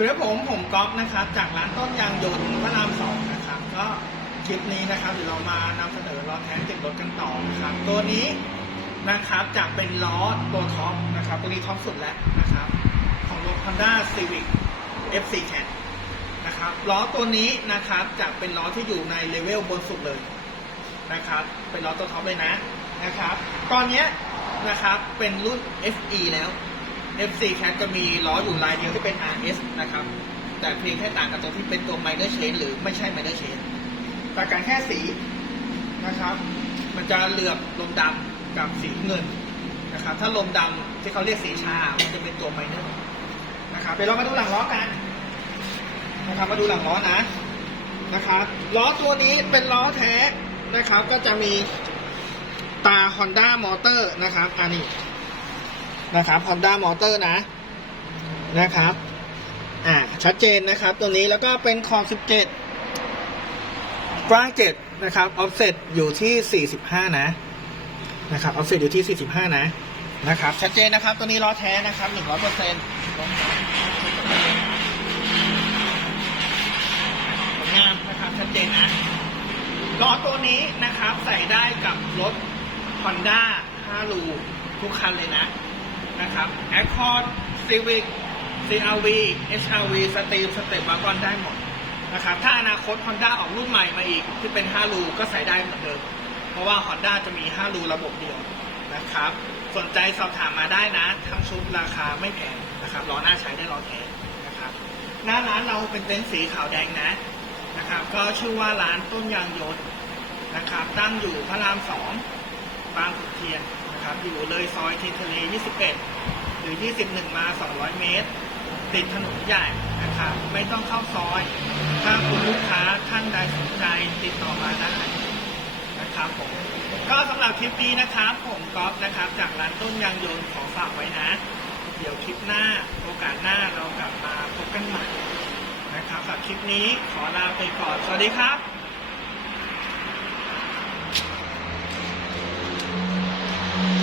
สวัสดีครับผมผมก๊อฟนะครับ จากร้านต้นยางยนต์พระรามสองนะครับ ก็คลิปนี้นะครับเดี๋ยวเรามานำเสนอล้อแท้ติดรถกันต่อนะครับ ตัวนี้นะครับจะเป็นล้อตัวท็อปนะครับ ตัวนี้ท็อปสุดแล้วนะครับ ของรถ Honda Civic FC Cat นะครับล้อตัวนี้นะครับจะเป็นล้อที่อยู่ในเลเวลบนสุดเลยนะครับ เป็นล้อตัวท็อปเลยนะนะครับ ตอนนี้นะครับเป็นรุ่น FE แล้ว FC Cat จะมีล้ออยู่ลายเดียวที่เป็น RS นะครับ แต่เพียงแค่ต่างกันตรงที่เป็นตัว minor chain หรือไม่ใช่ minor chain ต่างกันแค่สีนะครับ มันจะเหลือบลมดำกับสีเงินนะครับ ถ้าลมดำที่เขาเรียกสีชา มันจะเป็นตัว minor นะครับเดี๋ยวเรามาดูหลังล้อกันนะครับ มาดูหลังล้อนะนะครับล้อตัวนี้เป็นล้อแท้นะครับ ก็จะมีตา Honda Motor นะครับอันนี้ นะครับ Honda Motor นะนะครับ อ่า ชัดเจนนะครับ ตัวนี้แล้วก็เป็นขอบ17กว้าง7นะครับ offset อยู่ที่ 45 นะ นะครับ offset อยู่ที่ 45 นะ นะครับ ชัดเจนนะครับ ตัวนี้ล้อแท้นะครับ100%สวยงามนะครับ ชัดเจนนะล้อตัวนี้นะครับ ใส่ได้กับรถ Honda 5ลูทุกคันเลยนะ นะครับ Accord Civic CRV HRV Steam Step Wagon ได้หมดนะครับ ถ้าอนาคต Honda ออกรุ่นใหม่มาอีก ที่เป็น5ลูก็ใส่ได้เหมือนเดิม เพราะว่า Honda จะมี5ลูระบบเดียวนะครับ สนใจสอบถามมาได้นะ ทั้งชุดราคาไม่แพงนะครับล้อหน้าใช้ได้ล้อแท้นะครับ หน้าร้านเราเป็นเต็นท์สีขาวแดงนะนะครับ ก็ชื่อว่าร้านต้นยางยนต์นะครับ ตั้งอยู่พระรามสองบางขุนเทียน นะครับ อยู่เลยซอยทนทะเล 21 หรือ 21 มา 200 เมตร ติดถนนใหญ่นะครับ ไม่ต้องเข้าซอย ถ้าคุณลูกค้าท่านใดสนใจติดต่อมาได้นะครับผมก็สำหรับคลิปนี้นะครับ ผมก๊อฟนะครับ จากร้านต้นยางยนต์ขอฝากไว้นะ เดี๋ยวคลิปหน้าโอกาสหน้าเรากลับมาพบกันใหม่นะครับสำหรับคลิปนี้ขอลาไปก่อน สวัสดีครับ